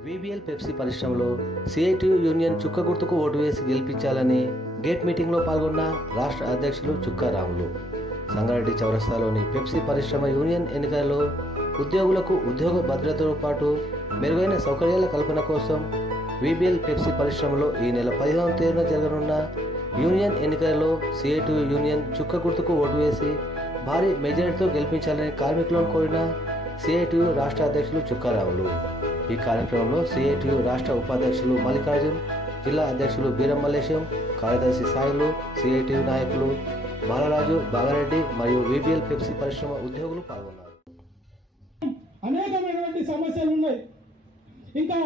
వీబీఎల్ Pepsi పరిశ్రమలో CITU union చుక్క గుర్తుకు ఓటు వేసి గెలిపించాలని గేట్ మీటింగ్లో పాల్గొన్న రాష్ట్ర అధ్యక్షులు చుక్కా రాములు సంగారెడ్డి చౌరస్తాలోని పెప్సీ పరిశ్రమ యూనియన్ ఎన్నికలలో ఉద్యోగులకు ఉద్యోగ భద్రతతో పాటు మెరుగైన సౌకర్యాల కల్పన కోసం వీబీఎల్ పెప్సీ పరిశ్రమలో ఈ నెల పదిహేనవ తేదీన జరగనున్న యూనియన్ ఎన్నికలలో సిఐటియు యూనియన్ చుక్క గుర్తుకు ఓటు వేసి భారీ మెజారిటీతో గెలిపించాలని కార్మికులను కోరిన సిఐటియు రాష్ట్ర అధ్యక్షులు చుక్కారావులు ఈ కార్యక్రమంలో సిఐటియు రాష్ట్ర ఉపాధ్యక్షులు మల్లికార్జున్ జిల్లా అధ్యక్షులు బీరమల్లేశం కార్యదర్శి సాయిలు సిఐటియు నాయకులు బాలరాజు బాగారెడ్డి మరియు విబిఎల్ పెప్సీ పరిశ్రమ ఉద్యోగులు పాల్గొన్నారు. అనేకమైనటువంటి సమస్యలు ఉన్నాయి. ఇంకా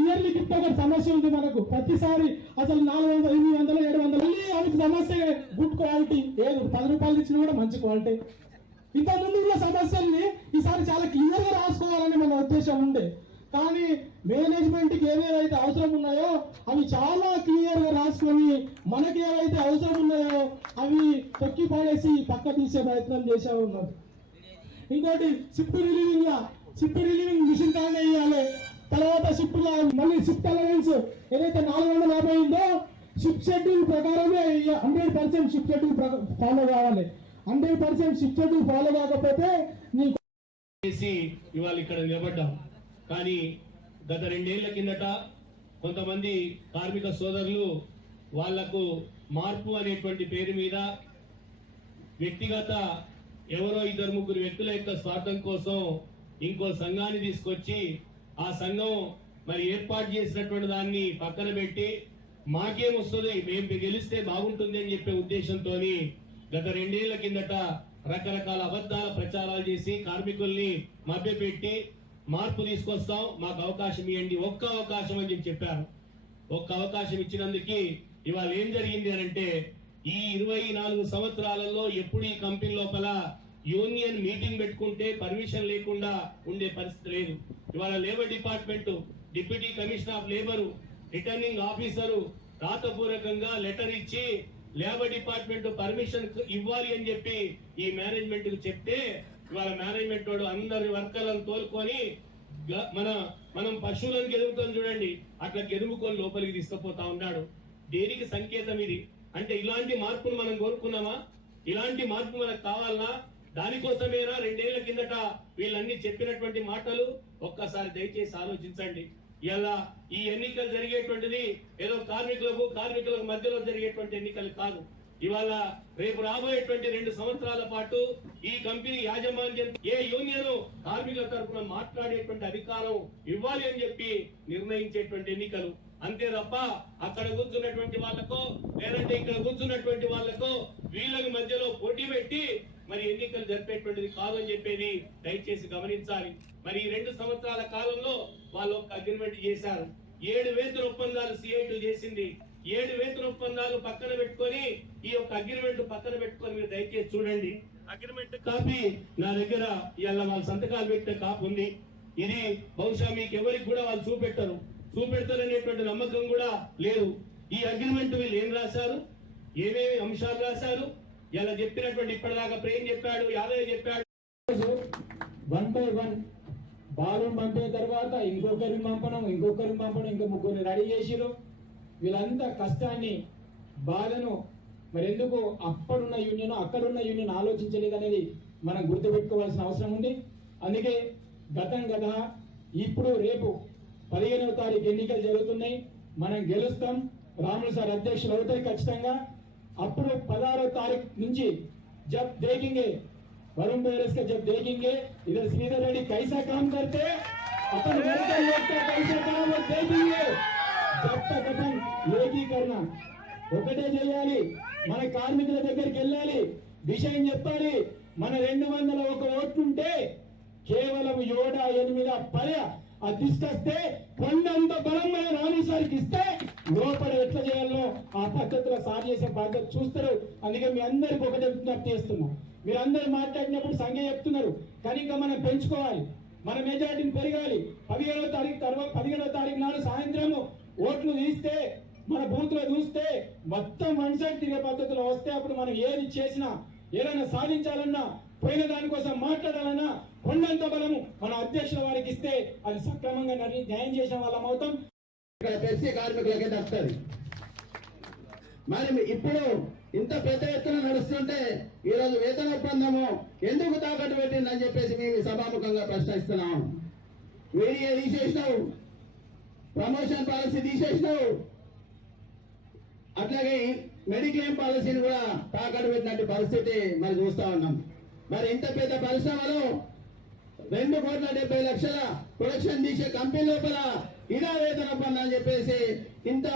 ఇయర్లీ గిఫ్ట్ ఒక సమస్య ఉంది మనకు. ప్రతిసారి అసలు నాలుగు వందలు ఎనిమిది వందలు ఏడు వందలు మళ్ళీ అది సమస్య గుడ్ క్వాలిటీ. ఏదో పది రూపాయలు ఇచ్చినా కూడా మంచి క్వాలిటీ. ఇంత ముందు ఉన్న సమస్యల్ని ఈసారి చాలా క్లియర్గా రాసుకోవాలని మన ఉద్దేశం ఉండే. కానీ మేనేజ్మెంట్కి ఏవేవైతే అవసరం ఉన్నాయో అవి చాలా క్లియర్గా రాసుకొని మనకి ఏవైతే అవసరం ఉన్నాయో అవి తొక్కి పాడేసి పక్క తీసే ప్రయత్నం చేసే ఉన్నారు ఇంకోటి షిఫ్ట్ రిలీవింగ్ లా. షిఫ్ట్ రిలీవింగ్ మిషన్ కాల్ ఇవ్వాలి తర్వాత షిఫ్ట్ మళ్ళీ షిఫ్ట్ అలవెన్స్ ఏదైతే నాలుగు వందల యాభై ఉందో షిఫ్ట్ షెడ్యూల్ ప్రకారమే hundred percent shift schedule follow కావాలి. Hundred percent shift schedule follow కాకపోతే నీకు చేసి ఇవాళ ఇక్కడ నిలబడ్డాం. కానీ గత రెండేళ్ళ కిందట కొంతమంది కార్మిక సోదరులు వాళ్ళకు మార్పు అనేటువంటి పేరు మీద వ్యక్తిగత ఎవరో ఇద్దరు ముగ్గురు వ్యక్తుల యొక్క స్వార్థం కోసం ఇంకో సంఘాన్ని తీసుకొచ్చి ఆ సంఘం మరి ఏర్పాటు చేసినటువంటి దాన్ని పక్కన పెట్టి మాకేం వస్తుంది మేము గెలిస్తే బాగుంటుంది అని చెప్పే ఉద్దేశంతో గత రెండేళ్ళ కిందట రకరకాల అబద్ధాల ప్రచారాలు చేసి కార్మికుల్ని మభ్యపెట్టి మార్పు తీసుకొస్తాం. మాకు అవకాశం ఇవ్వండి ఒక్క అవకాశం అని చెప్పి చెప్పారు. ఒక్క అవకాశం ఇచ్చినందుకు ఇవాళ ఏం జరిగింది అని అంటే ఈ ఇరవై నాలుగు సంవత్సరాలలో ఎప్పుడు ఈ కంపెనీ లోపల యూనియన్ మీటింగ్ పెట్టుకుంటే పర్మిషన్ లేకుండా ఉండే పరిస్థితి లేదు. ఇవాళ labour department deputy commissioner of labour returning officer రాతపూర్వకంగా లెటర్ ఇచ్చి లేబర్ డిపార్ట్మెంట్ పర్మిషన్ ఇవ్వాలి అని చెప్పి ఈ మేనేజ్మెంట్ చెప్తే ఇవాళ మేనేజ్మెంట్ వాడు అందరి వర్కర్లను తోలుకొని మన మనం పశువులను గెలుపుతాం చూడండి. అట్లా గెలుపుకొని లోపలికి తీసుకుపోతా ఉన్నాడు. దేనికి సంకేతం ఇది? అంటే ఇలాంటి మార్పును మనం కోరుకున్నామా? ఇలాంటి మార్పు మనకు కావాలనా దానికోసమేనా రెండేళ్ళ కిందట వీళ్ళన్ని చెప్పినటువంటి మాటలు? ఒక్కసారి దయచేసి ఆలోచించండి. ఇలా ఈ ఎన్నికలు జరిగేటువంటిది ఏదో కార్మికులకు కార్మికులకు మధ్యలో జరిగేటువంటి ఎన్నికలు కాదు. ఇవాళ రేపు రాబోయేటువంటి రెండు సంవత్సరాల పాటు ఈ కంపెనీ యాజమాన్యం ఏ యూనియన్ కార్మికుల తరపున మాట్లాడేటువంటి అధికారం ఇవ్వాలి అని చెప్పి నిర్ణయించేటువంటి ఎన్నికలు. అంతే తప్ప అక్కడ కూర్చున్నటువంటి వాళ్ళకో లేదంటే ఇక్కడ కూర్చున్నటువంటి వాళ్ళకో వీళ్ళకి మధ్యలో పోటీ పెట్టి మరి ఎన్నికలు జరిపేటువంటిది కాదని చెప్పేది దయచేసి గమనించాలి. మరి ఈ రెండు సంవత్సరాల కాలంలో వాళ్ళు ఒక అగ్రిమెంట్ చేశారు. ఏడు వేతన ఒప్పందాలు సిఐటి చేసింది. ఏడు వేతన ఒప్పందాలు పక్కన పెట్టుకొని ఈ యొక్క అగ్రిమెంట్ పక్కన పెట్టుకొని మీరు దయచేసి చూడండి. అగ్రిమెంట్ కాపీ నా దగ్గర ఇవాళ వాళ్ళ సంతకాలు పెట్టిన కాపీ ఉంది. ఇది బహుశా మీకు ఎవరికి కూడా వాళ్ళు చూపెట్టరు. చూపెడతారనేటువంటి నమ్మకం కూడా లేదు. ఈ అగ్రిమెంట్ వీళ్ళు ఏం రాశారు? ఏమేమి అంశాలు రాశారు? ఇలా చెప్పినటువంటి ఇప్పటిదాకా ప్రేమ్ చెప్పాడు యాదవ్ చెప్పాడు. వన్ బై వన్ బాలుని పంపిన తర్వాత ఇంకొకరిని పంపడం ఇంకొకరిని పంపడం ఇంకో ముగ్గురిని రెడీ చేసిరు వీళ్ళంతా కష్టాన్ని బాధను మరి ఎందుకు అప్పుడున్న యూనియన్ అక్కడున్న యూనియన్ ఆలోచించలేదు అనేది మనం గుర్తుపెట్టుకోవాల్సిన అవసరం ఉంది అందుకే గతం గత ఇప్పుడు రేపు పదిహేనవ తారీఖు ఎన్నికలు జరుగుతున్నాయి మనం గెలుస్తాం రాములు సార్ అధ్యక్షులు అవుతాయి ఖచ్చితంగా అప్పుడు పదహారవ తారీఖు నుంచి జబ్ దేకింగే वरुण बैरस का जब देखेंगे इधर श्रीधर रेड्डी कैसा काम करते अपन वर्कर लोग का कैसा काम वो देखेंगे కష్టకథం ఏకీకరణ. ఒకటే చేయాలి. మన కార్మికుల దగ్గరికి వెళ్ళాలి. విషయం చెప్పాలి. మన రెండు వందల ఒక ఓట్లుంటే కేవలం ఏడ ఎనిమిది పర్య అది తీసుకొస్తే కొండంత బలం మన రాజేశ్వరికి ఇస్తే లోపల ఎట్లా చేయాలో ఆ పద్ధతిలో సార్ చేసే బాధ్యత చూస్తారు. అందుకే మీ అందరికి ఒకటే విజ్ఞప్తి చేస్తున్నాం. మీరందరూ మాట్లాడినప్పుడు సంఖ్య చెప్తున్నారు. కానీ ఇంకా మనం పెంచుకోవాలి. మన మెజార్టీని పెరగాలి. పదిహేడో తారీఖు తర్వాత పదిహేడో తారీఖు నాడు సాయంత్రము ఓట్లు తీస్తే మన బూత్లో చూస్తే మొత్తం వన్ తినే తిరిగే పద్ధతిలో వస్తే అప్పుడు మనం ఏది చేసినా ఏదైనా సాధించాలన్నా పోయిన దానికోసం మాట్లాడాలన్నా కొండంత బలము మన అధ్యక్షుల వారికి ఇస్తే అది సక్రమంగా నడి- న్యాయం చేసిన వాళ్ళం అవుతాం. ఇక్కడ పెప్సీ కార్మికులకే దక్కుతుంది మరి ఇప్పుడు ఇంత పెద్ద ఎత్తున నడుస్తుంటే ఈ రోజు వేతన ఒప్పందము ఎందుకు తాకట్టు పెట్టిందని చెప్పేసి మేము సభాముఖంగా ప్రశ్నిస్తున్నాం. వీడియో తీసేసినావు. ప్రమోషన్ పాలసీ తీసేసినావు. అట్లాగే మెడిక్లెయిమ్ పాలసీని కూడా తాకట్టు పెట్టినట్టు పరిస్థితి మరి చూస్తా ఉన్నాం. మరి ఇంత పెద్ద పరిశ్రమలో రెండు కోట్ల డెబ్బై లక్షల ప్రొడక్షన్ తీసే కంపెనీ లోపల ఇదా వేతన ఒప్పందం అని చెప్పేసి ఇంత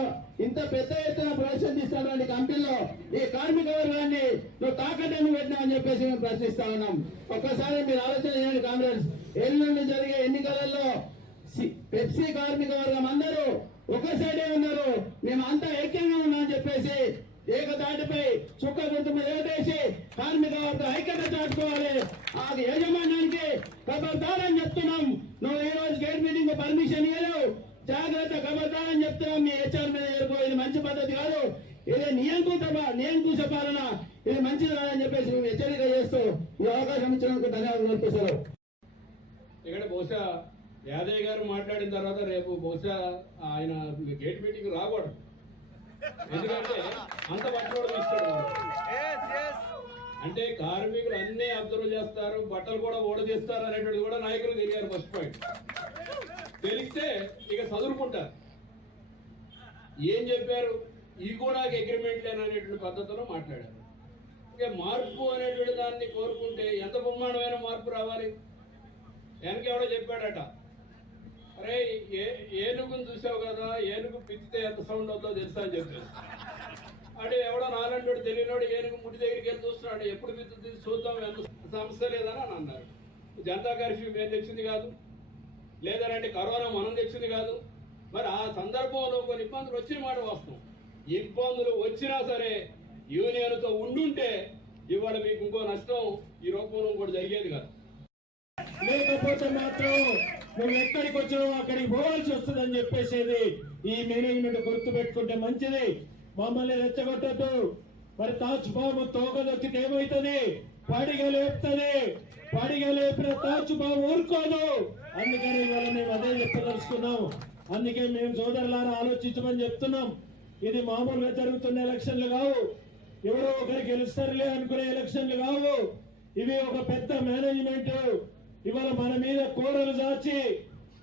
ఇంత పెద్ద ఎత్తున ప్రొడక్షన్ తీస్తున్నటువంటి కంపెనీలో ఈ కార్మిక వర్గాన్ని నువ్వు తాకట్టు పెట్టినా అని చెప్పేసి మేము ప్రశ్నిస్తా ఉన్నాం. ఒక్కసారి మీరు ఆలోచన చేయండి కాంగ్రెస్ ఎల్లుండి జరిగే ఎన్నికలలో పెప్సీ కార్మిక వర్గం అందరూ ఒక సైడే ఉన్నారు. మేము అంతా ఐక్యంగా ఉన్నామని చెప్పేసి ఏకతాటిపై చుక్క గుర్తు మీద ఓటేసి కార్మిక వర్గ ఐక్యత చాటుకోవాలి. ఆ యజమానానికి ఖబర్దారని చెప్తున్నాం. నువ్వు ఈ రోజు గేట్ మీటింగ్ పర్మిషన్ ఇవ్వలేవు జాగ్రత్త ఖబర్దారని చెప్తున్నాం. మీ హెచ్ఆర్ మీద చేరుకో ఇది మంచి పద్ధతి కాదు. ఇది నియంకుశ పా- నియంకుశ పాలన. ఇది మంచిది కాదని చెప్పేసి మేము హెచ్చరిక చేస్తూ ఈ అవకాశం ఇచ్చినందుకు ధన్యవాదాలు ఇక్కడ బహుశా యాదయ్య గారు మాట్లాడిన తర్వాత రేపు బహుశా ఆయన గేట్ మీటింగ్ రాకూడదు. ఎందుకంటే అంత ఇస్తాడు వాడు. అంటే కార్మికులు అన్నీ అబ్జర్వ్ చేస్తారు బట్టలు కూడా ఓడదీస్తారు అనేటువంటిది కూడా నాయకులు తెలియాలి ఫస్ట్ పాయింట్. తెలిస్తే ఇక చదువుకుంటారు. ఏం చెప్పారు? ఈ కూడా అగ్రిమెంట్ అనేటువంటి పద్ధతిలో మాట్లాడారు. ఇంకా మార్పు అనేటువంటి దాన్ని కోరుకుంటే ఎంత బ్రహ్మాండమైన మార్పు రావాలి? వెనక ఎవడో చెప్పాడట అరే ఏ ఏనుగును చూసావు కదా? ఏనుగు పిచ్చితే ఎంత సౌండ్ అవుతుందో తెలుసా అని చెప్పారు అంటే ఎవడో నాలంటోడు తెలియనోడు ఏనుగు ముడి దగ్గరికి వెళ్ళి చూస్తున్నాడు. ఎప్పుడు పిచ్చుతుంది చూద్దాం ఎంత సమస్య లేదని అని అన్నారు. జనతా కర్ఫ్యూ మేము తెచ్చింది కాదు. లేదనంటే కరోనా మనం తెచ్చింది కాదు. మరి ఆ సందర్భంలో కొన్ని ఇబ్బందులు వచ్చిన మాట వస్తాం ఇబ్బందులు వచ్చినా సరే యూనియన్తో ఉండుంటే ఇవాళ మీకు ఇంకో నష్టం ఈ రూపంలో ఇంకోటి జరిగేది కాదు. లేకపోతే మాత్రం నువ్వు ఎక్కడికి వచ్చావో అక్కడికి పోవాల్సి వస్తుందని చెప్పేసేది. ఈ మేనేజ్మెంట్ గుర్తు పెట్టుకుంటే మంచిది. మమ్మల్ని రెచ్చగొట్టద్దు. మరి తాజ్ బాబు తోకదొక్కితే ఏమవుతుంది పడిగ లేపుతుంది. పడిగ లేపిన తాజ్ బాబు ఊరుకోదు. అందుకని ఇవాళ మేము అదే చెప్పదలుచుకున్నాం. అందుకే మేము సోదరులారా ఆలోచించమని చెప్తున్నాం. ఇది మామూలుగా జరుగుతున్న ఎలక్షన్లు కావు. ఎవరో ఒకరు గెలుస్తారులే అనుకునే ఎలక్షన్లు కావు. ఇవి ఒక పెద్ద మేనేజ్మెంట్. ఇవాళ మన మీద కోడలు దాచి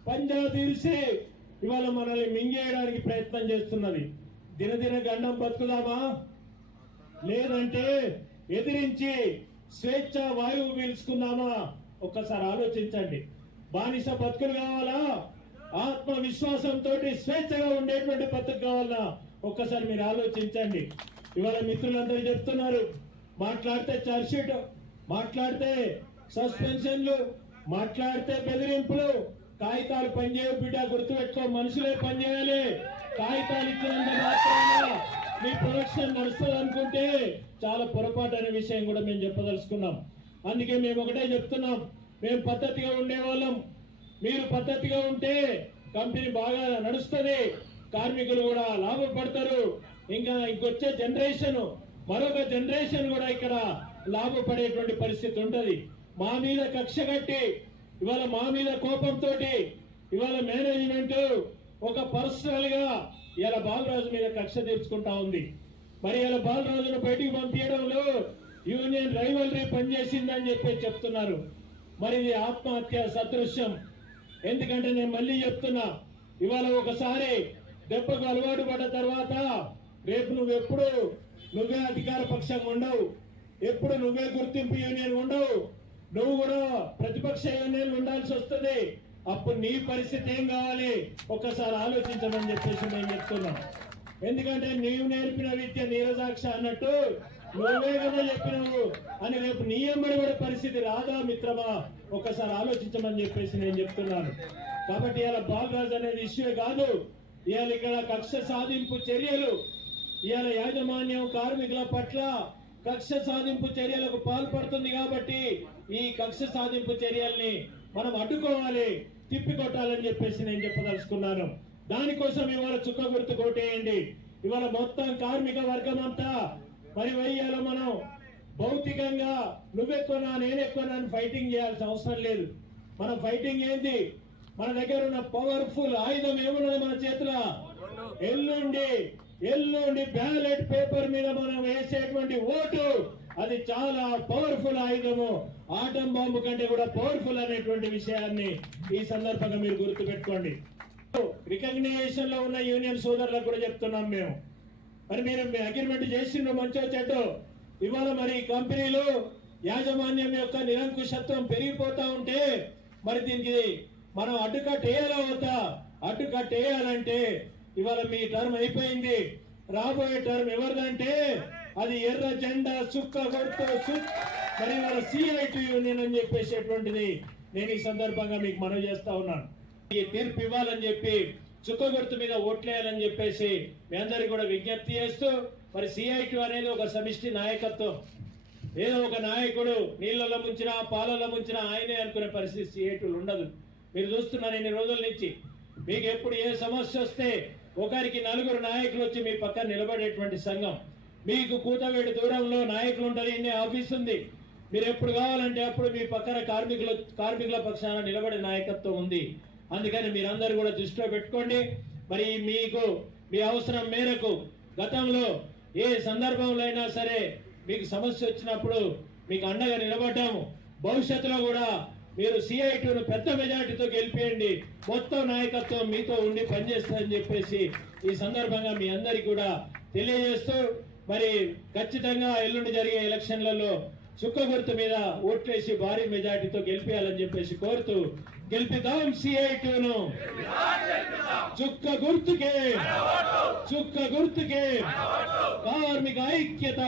పంజా తీర్చి ఇవాళ మనల్ని మింగేయడానికి ప్రయత్నం చేస్తున్నది. దినదిన గండం బతుకుదామా? లేదంటే ఎదిరించి స్వేచ్ఛ వాయువు పీల్చుకుందామా? ఒక్కసారి ఆలోచించండి. బానిస బతుకులు కావాలా? ఆత్మవిశ్వాసంతో స్వేచ్ఛగా ఉండేటువంటి బతుకు కావాలా? ఒక్కసారి మీరు ఆలోచించండి. ఇవాళ మిత్రులందరూ చెప్తున్నారు మాట్లాడితే చార్జ్షీట్ మాట్లాడితే సస్పెన్షన్లు మాట్లాడితే బెదిరింపులు. కాగితాలు పనిచేయ బిడ్డ గుర్తుపెట్టుకో మనుషులే పనిచేయాలి. కాగితాలు ఇచ్చినంత మాత్రాన మీ ప్రొడక్షన్ నడుస్తుంది అనుకుంటే చాలా పొరపాటు అనే విషయం కూడా మేము చెప్పదలుచుకున్నాం. అందుకే మేము ఒకటే చెప్తున్నాం. మేము పద్ధతిగా ఉండేవాళ్ళం. మీరు పద్ధతిగా ఉంటే కంపెనీ బాగా నడుస్తుంది. కార్మికులు కూడా లాభపడతారు. ఇంకా ఇంకొచ్చే జనరేషన్ మరొక జనరేషన్ కూడా ఇక్కడ లాభపడేటువంటి పరిస్థితి ఉంటుంది. మా మీద కక్ష కట్టి ఇవాళ మా మీద కోపంతో ఇవాళ మేనేజ్మెంట్ ఒక పర్సనల్గా ఇలా బాలరాజు మీద కక్ష తీర్చుకుంటా ఉంది. మరి ఇలా బాలరాజును బయటికి పంపించడంలో యూనియన్ రైవలరీ పనిచేసిందని చెప్పి చెప్తున్నారు. మరి ఇది ఆత్మహత్య సదృశ్యం. ఎందుకంటే నేను మళ్ళీ చెప్తున్నా ఇవాళ ఒకసారి దెబ్బకు అలవాటు పడ్డ తర్వాత రేపు నువ్వెప్పుడు నువ్వే అధికార పక్షంగా ఉండవు. ఎప్పుడు నువ్వే గుర్తింపు యూనియన్ ఉండవు. నువ్వు కూడా ప్రతిపక్ష యూనియన్ ఉండాల్సి వస్తుంది. అప్పుడు నీ పరిస్థితి ఏం కావాలి? ఒక్కసారి ఆలోచించమని చెప్పేసి మేము చెప్తున్నాం. ఎందుకంటే నీవు నేర్పిన విద్య నీరజాక్ష అన్నట్టు నువ్వే కదా చెప్పినావు. అని రేపు నీ అమ్మడి పరిస్థితి రాదా మిత్రమా? ఒక్కసారి ఆలోచించమని చెప్పేసి నేను చెప్తున్నాను. కాబట్టి ఇలా బాలరాజ్ అనేది ఇష్యూ కాదు. ఇవాళ ఇక్కడ కక్ష సాధింపు చర్యలు ఇవాళ యాజమాన్యం కార్మికుల పట్ల కక్ష సాధింపు చర్యలకు పాల్పడుతుంది కాబట్టి ఈ కక్ష సాధింపు చర్యల్ని మనం అడ్డుకోవాలి తిప్పికొట్టాలని చెప్పేసి నేను చెప్పదలుచుకున్నాను. దానికోసం ఇవాళ చుక్క గుర్తు కొట్టేయండి. ఇవాళ మొత్తం కార్మిక వర్గం అంతా మరి వెయ్యాల మనం. భౌతికంగా నువ్వెక్కువనా నేనెక్కువనా అని ఫైటింగ్ చేయాల్సిన అవసరం లేదు. మన ఫైటింగ్ ఏంది? మన దగ్గర ఉన్న పవర్ఫుల్ ఆయుధం ఏమున్నది మన చేతిలో? ఎల్లుండి ఎల్లుండి బ్యాలెట్ పేపర్ మీద మనం వేసేటువంటి ఓటు. అది చాలా పవర్ఫుల్ ఆయుధము. ఆటం బాంబు కంటే కూడా పవర్ఫుల్ అనేటువంటి విషయాన్ని ఈ సందర్భంగా మీరు గుర్తుపెట్టుకోండి. రికగ్నిషన్లో ఉన్న యూనియన్ సోదరులకు కూడా చెప్తున్నాం మేము. మరి మీరు అగ్రిమెంట్ చేసిండ్రు మంచో చెడ్డో? ఇవాళ మరి ఈ కంపెనీలు యాజమాన్యం యొక్క నిరంకుశత్వం పెరిగిపోతా ఉంటే మరి దీనికి మనం అడ్డుకట్ట వేయాలా వద్దా? అడ్డుకట్ట వేయాలంటే ఇవాళ మీ టర్మ్ అయిపోయింది. రాబోయే టర్మ్ ఎవరిదంటే అది ఎర్ర జెండా చుక్క కొడుతూ మరి వాళ్ళ సిఐటి యూనియన్ అని చెప్పేసేటువంటిది నేను ఈ సందర్భంగా మీకు మనవి చేస్తా ఉన్నాను. ఈ తీర్పు ఇవ్వాలని చెప్పి చుక్క గుర్తు మీద ఓట్లేయాలని చెప్పేసి మీ అందరికి కూడా విజ్ఞప్తి చేస్తూ మరి సిఐటి అనేది ఒక సమిష్టి నాయకత్వం. ఏదో ఒక నాయకుడు నీళ్ళలో ముంచినా పాలలో ముంచినా ఆయనే అనుకునే పరిస్థితి సిఐటీలు ఉండదు. మీరు చూస్తున్నారు ఇన్ని రోజుల నుంచి. మీకు ఎప్పుడు ఏ సమస్య వస్తే ఒకరికి నలుగురు నాయకులు వచ్చి మీ పక్కన నిలబడేటువంటి సంఘం. మీకు కూతవేడి దూరంలో నాయకులు ఉంటారు ఇన్ని ఆఫీస్ ఉంది. మీరు ఎప్పుడు కావాలంటే అప్పుడు మీ పక్కన కార్మికుల కార్మికుల పక్షాన నిలబడే నాయకత్వం ఉంది. అందుకని మీరందరూ కూడా దృష్టిలో పెట్టుకోండి. మరి మీకు మీ అవసరం మేరకు గతంలో ఏ సందర్భంలో అయినా సరే మీకు సమస్య వచ్చినప్పుడు మీకు అండగా నిలబడ్డాము. భవిష్యత్తులో కూడా మీరు సిఐటిను పెద్ద మెజార్టీతో గెలిపేయండి. మొత్తం నాయకత్వం మీతో ఉండి పనిచేస్తుందని చెప్పేసి ఈ సందర్భంగా మీ అందరికీ కూడా తెలియజేస్తూ మరి ఖచ్చితంగా ఎల్లుండి జరిగే ఎలక్షన్లలో చుక్క గుర్తు మీద ఓట్లేసి భారీ మెజార్టీతో గెలిపేయాలని చెప్పేసి కోరుతూ గెలిపిద్దాం సిఐటిను చుక్క గుర్తుకే చుక్క గుర్తుకే కార్మిక ఐక్యత.